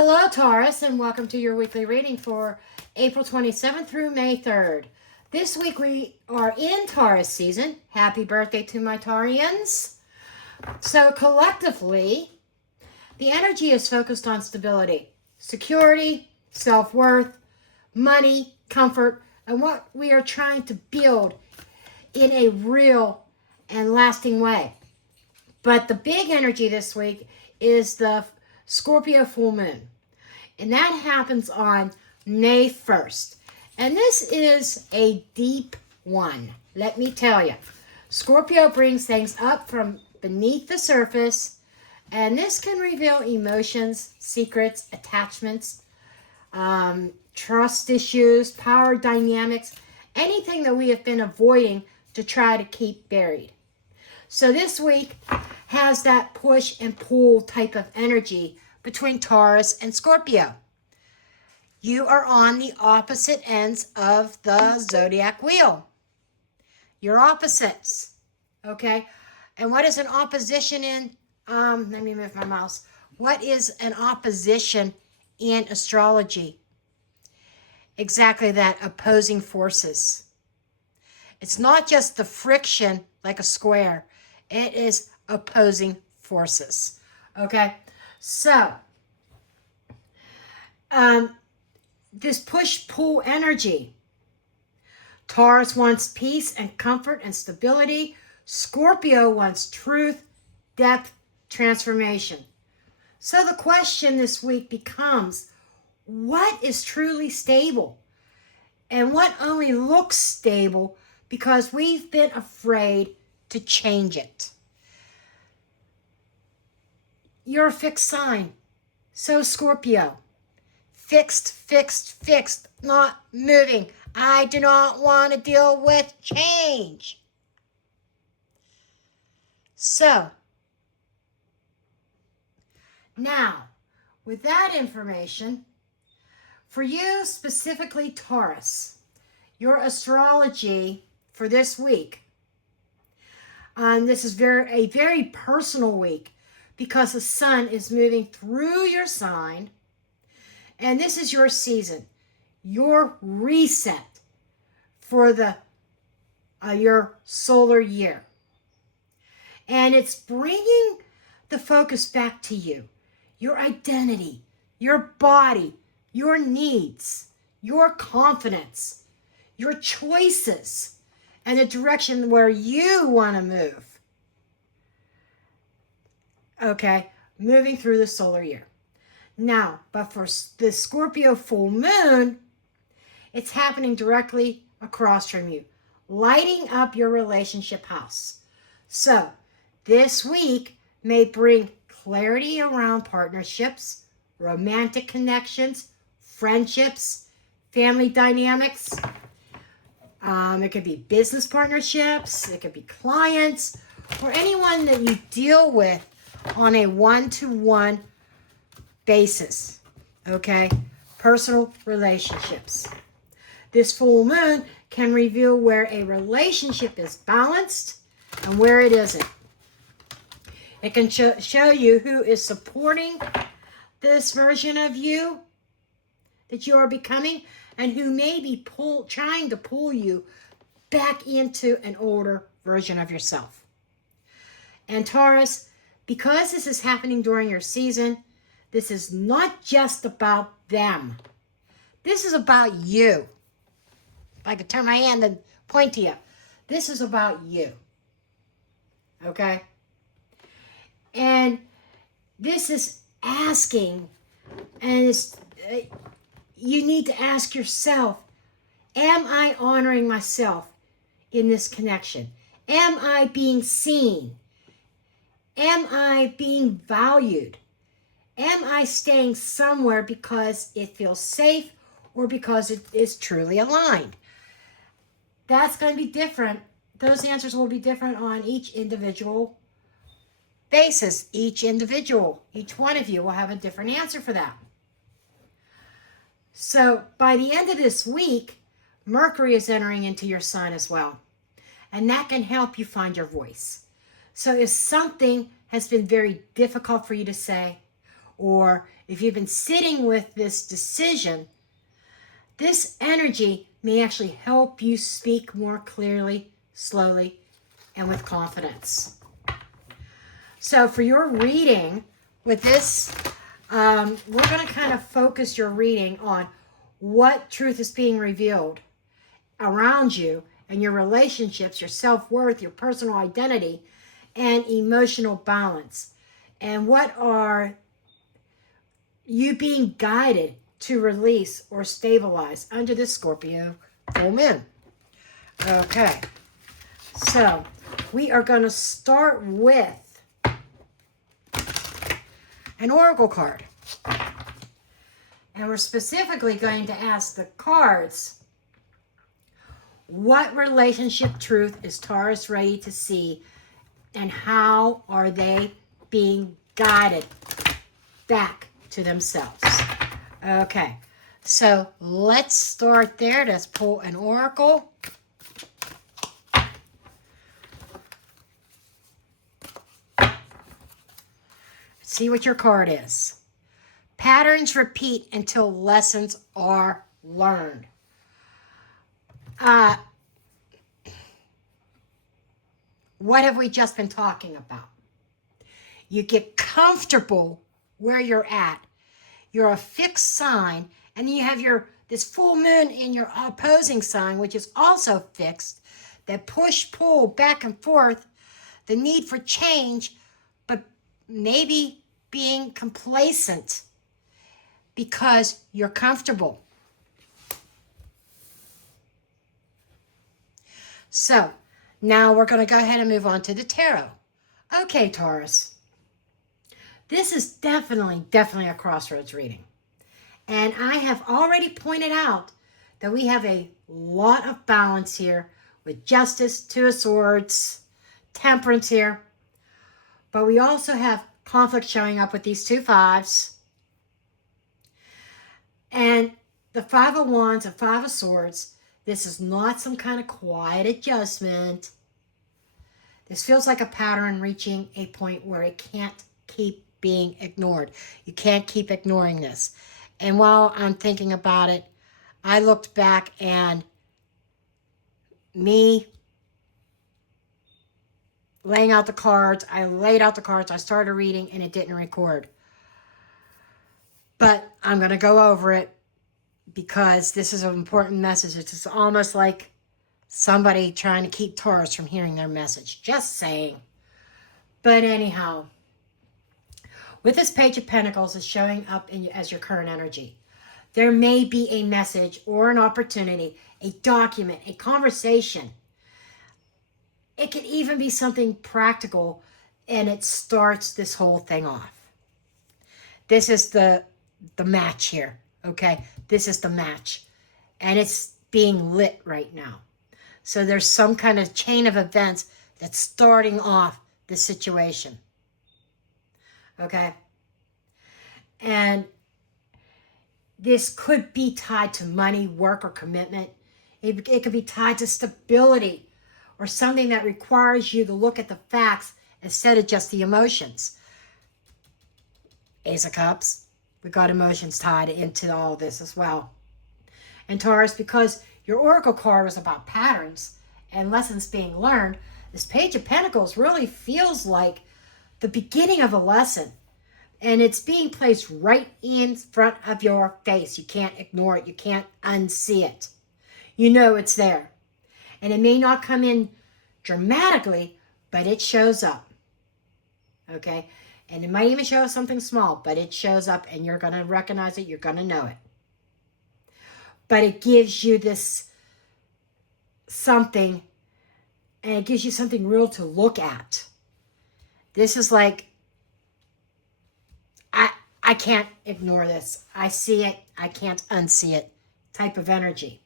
Hello, Taurus, and welcome to your weekly reading for April 27th through May 3rd. This week we are in Taurus season. Happy birthday to my Taurians. So collectively, the energy is focused on stability, security, self-worth, money, comfort, and what we are trying to build in a real and lasting way. But the big energy this week is the Scorpio Full Moon. And that happens on May 1st. And this is a deep one, let me tell you. Scorpio brings things up from beneath the surface. And this can reveal emotions, secrets, attachments, trust issues, power dynamics, anything that we have been avoiding to try to keep buried. So this week has that push and pull type of energy between Taurus and Scorpio. You are on the opposite ends of the zodiac wheel. You're opposites, okay? And what is an opposition in, let me move my mouse. What is an opposition in astrology? Exactly that, opposing forces. It's not just the friction like a square. It is opposing forces. Okay? So, this push-pull energy. Taurus wants peace and comfort and stability. Scorpio wants truth, depth, transformation. So the question this week becomes, what is truly stable? And what only looks stable because we've been afraid to change it? You're a fixed sign. So Scorpio. Fixed, fixed, fixed. Not moving. I do not want to deal with change. So, now, with that information, for you specifically Taurus, your astrology for this week, this is a very personal week, because the sun is moving through your sign, and this is your season, your reset for your solar year. And it's bringing the focus back to you, your identity, your body, your needs, your confidence, your choices, and the direction where you want to move. Okay, moving through the solar year. Now, but for the Scorpio full moon, it's happening directly across from you, lighting up your relationship house. So, this week may bring clarity around partnerships, romantic connections, friendships, family dynamics. It could be business partnerships, it could be clients, or anyone that you deal with on a one-to-one basis, okay? Personal relationships. This full moon can reveal where a relationship is balanced and where it isn't. It can show you who is supporting this version of you that you are becoming, and who may be trying to pull you back into an older version of yourself. And Taurus, because this is happening during your season, this is not just about them. This is about you. If I could turn my hand and point to you. This is about you. Okay? And this is asking, and you need to ask yourself, am I honoring myself in this connection? Am I being seen? Am I being valued? Am I staying somewhere because it feels safe or because it is truly aligned? That's going to be different. Those answers will be different on each individual basis. Each one of you will have a different answer for that. So by the end of this week, Mercury is entering into your sign as well. And that can help you find your voice. So if something has been very difficult for you to say, or if you've been sitting with this decision, this energy may actually help you speak more clearly, slowly, and with confidence. So for your reading with this, we're going to kind of focus your reading on what truth is being revealed around you and your relationships, your self-worth, your personal identity, and emotional balance. And what are you being guided to release or stabilize under the Scorpio full moon? Okay, so we are going to start with an oracle card. And we're specifically going to ask the cards, what relationship truth is Taurus ready to see, and how are they being guided back to themselves? Okay, so let's start there. Let's pull an oracle. See what your card is. Patterns repeat until lessons are learned. What have we just been talking about? You get comfortable where you're at. You're a fixed sign, and you have this full moon in your opposing sign, which is also fixed, that push-pull back and forth, the need for change, but maybe being complacent because you're comfortable. So now we're going to go ahead and move on to the tarot. Okay, Taurus. This is definitely a crossroads reading. And I have already pointed out that we have a lot of balance here with Justice, Two of Swords, Temperance here. But we also have conflict showing up with these two fives. And the Five of Wands and Five of Swords, this is not some kind of quiet adjustment. This feels like a pattern reaching a point where it can't keep being ignored. You can't keep ignoring this. And while I'm thinking about it, I looked back and me laying out the cards, I laid out the cards, I started reading, and it didn't record. But I'm going to go over it because this is an important message. It's almost like somebody trying to keep Taurus from hearing their message. Just saying. But anyhow, with this Page of Pentacles is showing up as your current energy. There may be a message or an opportunity, a document, a conversation. It could even be something practical, and it starts this whole thing off. This is the match here, okay? This is the match, and it's being lit right now. So there's some kind of chain of events that's starting off the situation, okay? And this could be tied to money, work, or commitment. It could be tied to stability or something that requires you to look at the facts instead of just the emotions. Ace of Cups, we got emotions tied into all this as well. And Taurus, because your oracle card was about patterns and lessons being learned, this Page of Pentacles really feels like the beginning of a lesson. And it's being placed right in front of your face. You can't ignore it. You can't unsee it. You know it's there. And it may not come in dramatically, but it shows up. Okay? And it might even show something small, but it shows up and you're going to recognize it. You're going to know it. But it gives you this something, and it gives you something real to look at. This is like, I can't ignore this. I see it. I can't unsee it type of energy.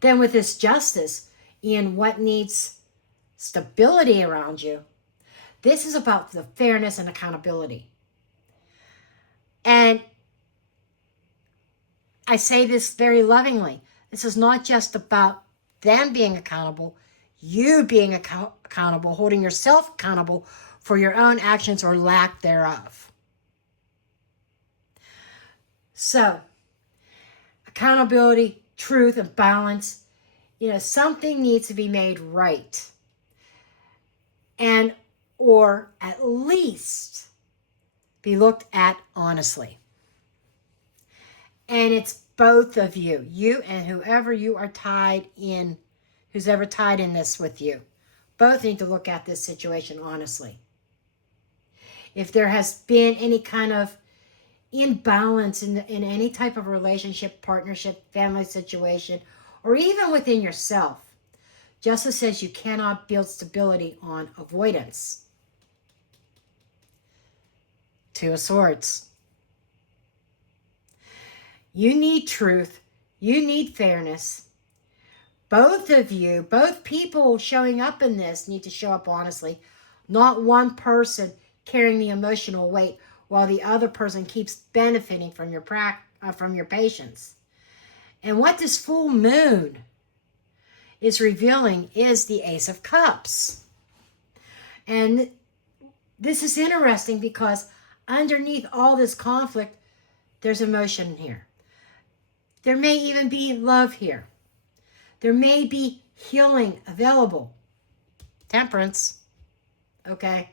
Then with this Justice in what needs stability around you, this is about the fairness and accountability. And I say this very lovingly. This is not just about them being accountable, you being accountable, holding yourself accountable for your own actions or lack thereof. So, accountability, truth, and balance. Something needs to be made right. And, or at least be looked at honestly. And it's both of you, and whoever you are tied in, who's ever tied in this with you. Both need to look at this situation honestly. If there has been any kind of imbalance in any type of relationship, partnership, family situation, or even within yourself, Justice says you cannot build stability on avoidance. Two of Swords. You need truth. You need fairness. Both of you, both people showing up in this need to show up honestly. Not one person carrying the emotional weight while the other person keeps benefiting from your patience. And what this full moon is revealing is the Ace of Cups. And this is interesting because underneath all this conflict, there's emotion here. There may even be love here. There may be healing available. Temperance. Okay.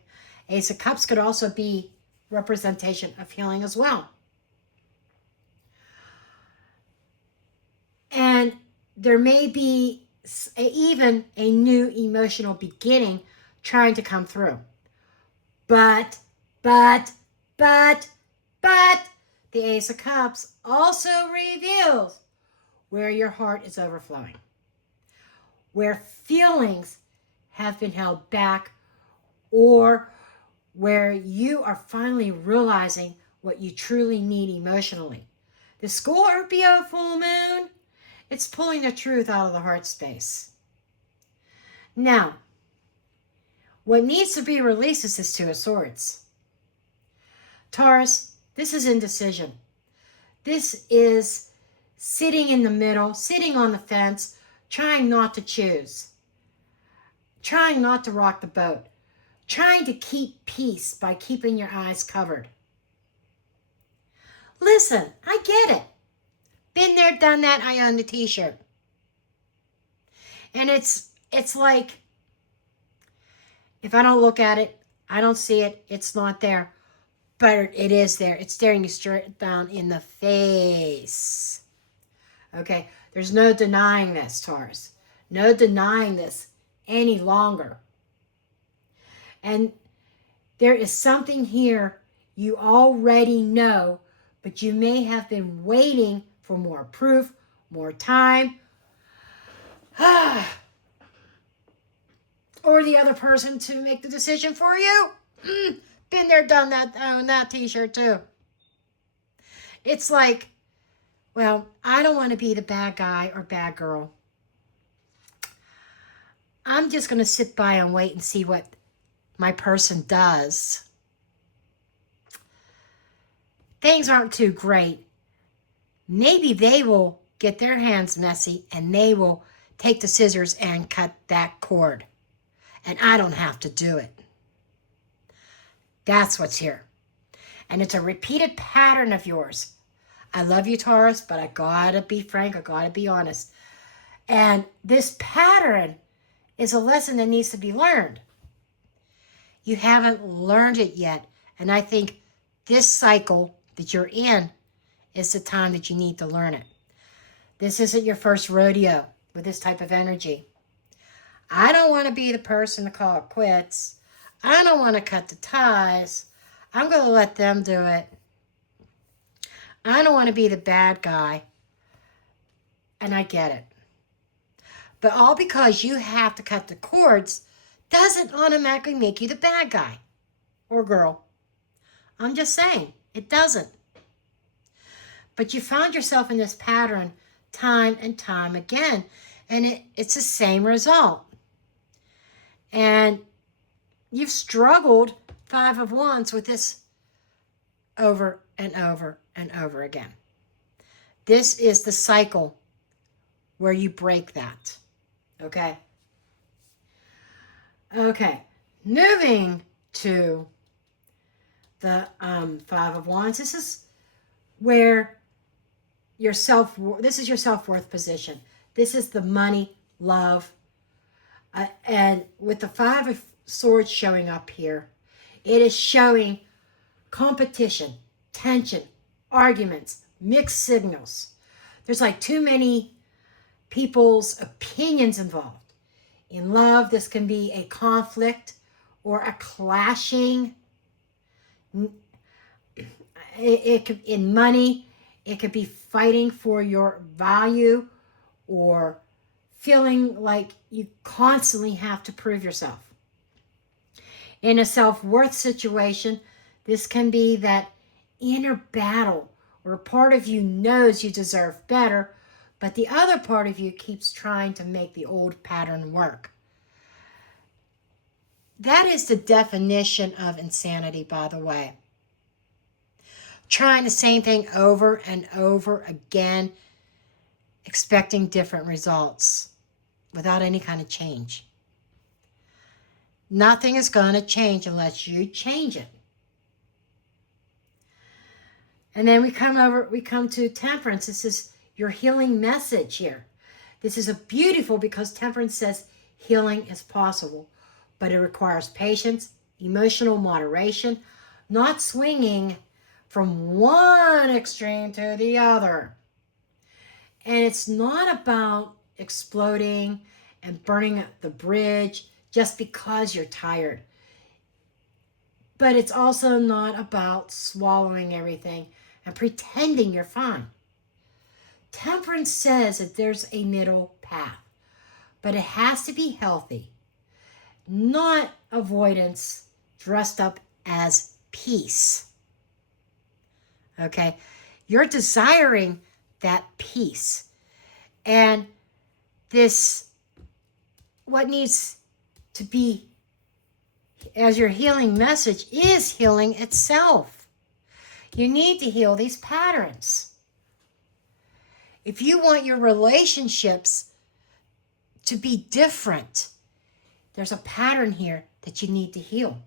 Ace of Cups could also be representation of healing as well. And there may be even a new emotional beginning trying to come through. But, the Ace of Cups also reveals where your heart is overflowing, where feelings have been held back, or where you are finally realizing what you truly need emotionally. The Scorpio full moon, it's pulling the truth out of the heart space. Now, what needs to be released is this Two of Swords. Taurus, this is indecision. This is sitting in the middle, sitting on the fence, trying not to choose, trying not to rock the boat, trying to keep peace by keeping your eyes covered. Listen, I get it. Been there, done that, I own the t-shirt. And it's like, if I don't look at it, I don't see it, it's not there. But it is there. It's staring you straight down in the face. Okay? There's no denying this, Taurus. No denying this any longer. And there is something here you already know, but you may have been waiting for more proof, more time, or the other person to make the decision for you. Been there, done that, on that t-shirt too. It's like, well, I don't want to be the bad guy or bad girl. I'm just going to sit by and wait and see what my person does. Things aren't too great. Maybe they will get their hands messy and they will take the scissors and cut that cord. And I don't have to do it. That's what's here. And it's a repeated pattern of yours. I love you, Taurus, but I gotta be frank, I gotta be honest. And this pattern is a lesson that needs to be learned. You haven't learned it yet. And I think this cycle that you're in is the time that you need to learn it. This isn't your first rodeo with this type of energy. I don't want to be the person to call it quits. I don't want to cut the ties. I'm going to let them do it. I don't want to be the bad guy. And I get it. But all because you have to cut the cords doesn't automatically make you the bad guy or girl. I'm just saying, it doesn't. But you found yourself in this pattern time and time again. And it's the same result. And you've struggled, Five of Wands, with this over and over and over again. This is the cycle where you break that. Okay? Okay. Moving to the Five of Wands. This is where this is your self-worth position. This is the money, love, and with the Five of Swords showing up here, it is showing competition, tension, arguments, mixed signals. There's like too many people's opinions involved. In love, this can be a conflict or a clashing. It could, in money, it could be fighting for your value or feeling like you constantly have to prove yourself. In a self-worth situation, this can be that inner battle where a part of you knows you deserve better, but the other part of you keeps trying to make the old pattern work. That is the definition of insanity, by the way. Trying the same thing over and over again, expecting different results without any kind of change. Nothing is going to change unless you change it. And then we come to Temperance. This is your healing message here. This is a beautiful, because Temperance says healing is possible, but it requires patience, emotional moderation, not swinging from one extreme to the other. And it's not about exploding and burning the bridge just because you're tired. But it's also not about swallowing everything and pretending you're fine. Temperance says that there's a middle path, but it has to be healthy, not avoidance dressed up as peace. Okay? You're desiring that peace. And this, what needs to be as your healing message is healing itself. You need to heal these patterns. If you want your relationships to be different, there's a pattern here that you need to heal.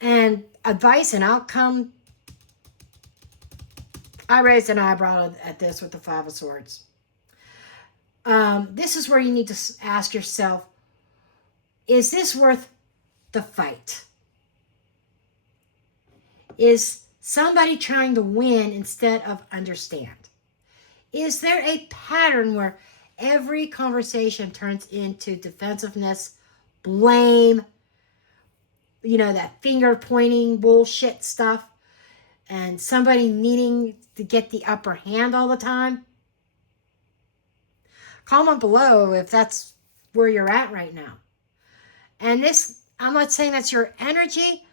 And advice and outcome, I raised an eyebrow at this with the Five of Swords. This is where you need to ask yourself, is this worth the fight? Is somebody trying to win instead of understand? Is there a pattern where every conversation turns into defensiveness, blame, that finger pointing bullshit stuff, and somebody needing to get the upper hand all the time? Comment below if that's where you're at right now. And this, I'm not saying that's your energy,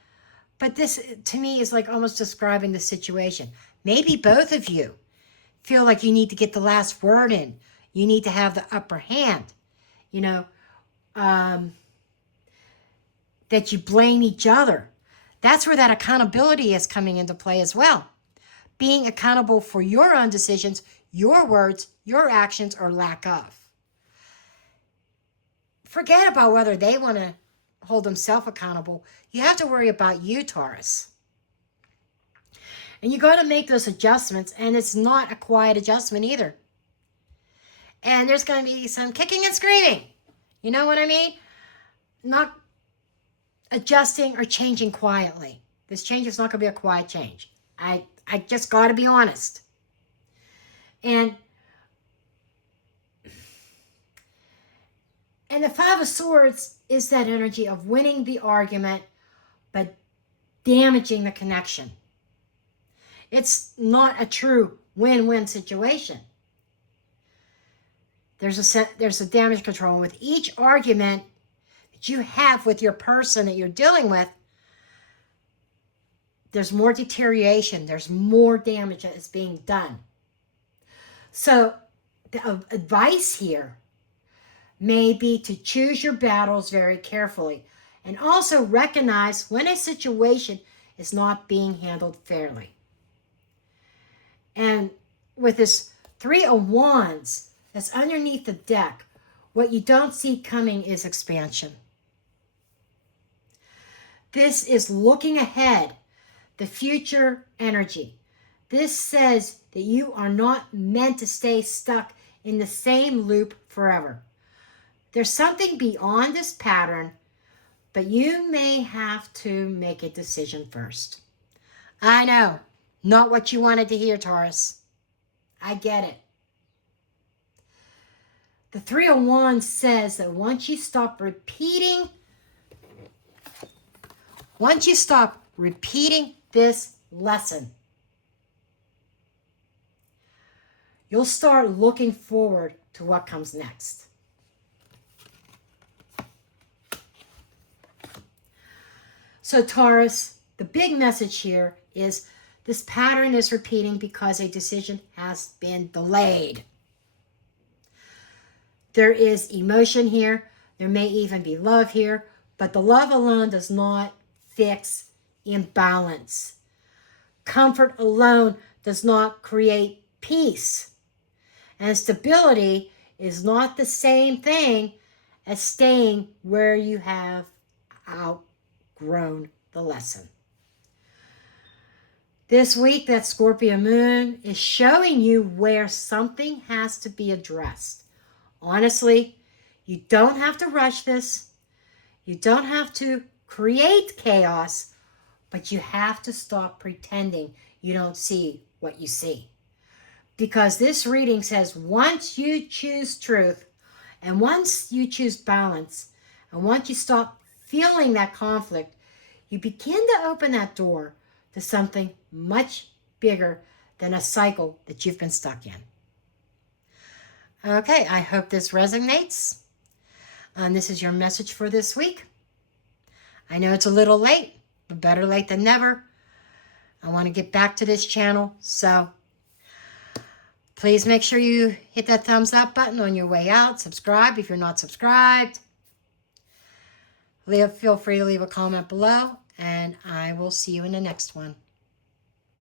but this to me is like almost describing the situation. Maybe both of you feel like you need to get the last word in. You need to have the upper hand, that you blame each other. That's where that accountability is coming into play as well. Being accountable for your own decisions, your words, your actions, or lack of. Forget about whether they want to hold themselves accountable. You have to worry about you, Taurus. And you got to make those adjustments, and it's not a quiet adjustment either. And there's going to be some kicking and screaming. You know what I mean? Not adjusting or changing quietly. This change is not going to be a quiet change. I just got to be honest. And the Five of Swords is that energy of winning the argument, but damaging the connection. It's not a true win-win situation. There's a damage control. With each argument that you have with your person that you're dealing with, there's more deterioration. There's more damage that is being done. So the advice here may be to choose your battles very carefully and also recognize when a situation is not being handled fairly. And with this Three of Wands that's underneath the deck, what you don't see coming is expansion. This is looking ahead, the future energy, This says that you are not meant to stay stuck in the same loop forever. There's something beyond this pattern, but you may have to make a decision first. I know, not what you wanted to hear, Taurus. I get it. The Three of Wands says that once you stop repeating this lesson, you'll start looking forward to what comes next. So Taurus, the big message here is this pattern is repeating because a decision has been delayed. There is emotion here. There may even be love here, but the love alone does not fix imbalance. Comfort alone does not create peace. And stability is not the same thing as staying where you have outgrown the lesson. This week, that Scorpio moon is showing you where something has to be addressed. Honestly, you don't have to rush this. You don't have to create chaos, but you have to stop pretending you don't see what you see. Because this reading says once you choose truth, and once you choose balance, and once you stop feeling that conflict, you begin to open that door to something much bigger than a cycle that you've been stuck in. Okay, I hope this resonates. This is your message for this week. I know it's a little late, but better late than never. I want to get back to this channel, so please make sure you hit that thumbs up button on your way out. Subscribe if you're not subscribed. Feel free to leave a comment below, and I will see you in the next one.